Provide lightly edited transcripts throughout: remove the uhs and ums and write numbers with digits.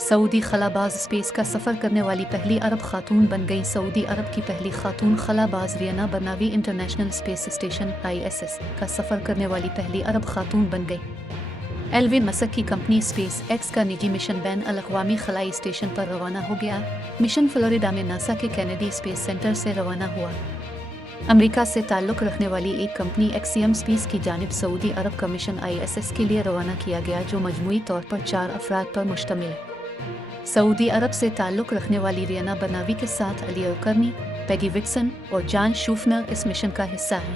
سعودی خلاباز space کا سفر کرنے والی پہلی عرب خاتون بن گئی۔ سعودی عرب کی پہلی خاتون خلاباز ریانا برناوی انٹرنیشنل اسپیس اسٹیشن (ISS) کا سفر کرنے والی پہلی عرب خاتون بن گئی۔ ایلون مسک کی کمپنی اسپیس ایکس کا نجی مشن بین الاقوامی خلائی اسٹیشن پر روانہ ہو گیا۔ مشن فلوریڈا میں ناسا کے کینیڈی اسپیس سینٹر سے روانہ ہوا۔ امریکہ سے تعلق رکھنے والی ایک کمپنی ایکسیم اسپیس کی جانب سعودی عرب کا مشن ISS کے لیے روانہ کیا گیا، جو مجموعی طور پر 4 افراد پر مشتمل ہے۔ سعودی عرب سے تعلق رکھنے والی ریانا برناوی کے ساتھ علی القرنی، پیگی وٹسن اور جان شوفنر اس مشن کا حصہ ہیں۔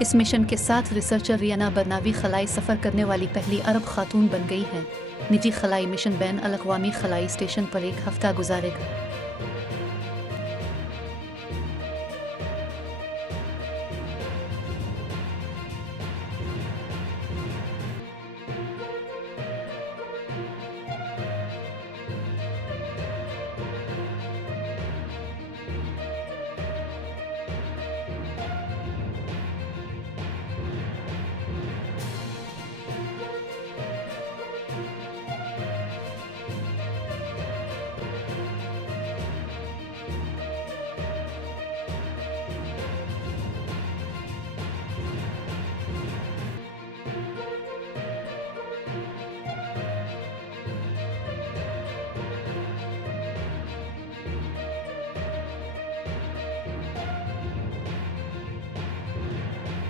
اس مشن کے ساتھ ریسرچر ریانا برناوی خلائی سفر کرنے والی پہلی عرب خاتون بن گئی ہے۔ نجی خلائی مشن بین الاقوامی خلائی اسٹیشن پر 1 ہفتہ گزارے گا۔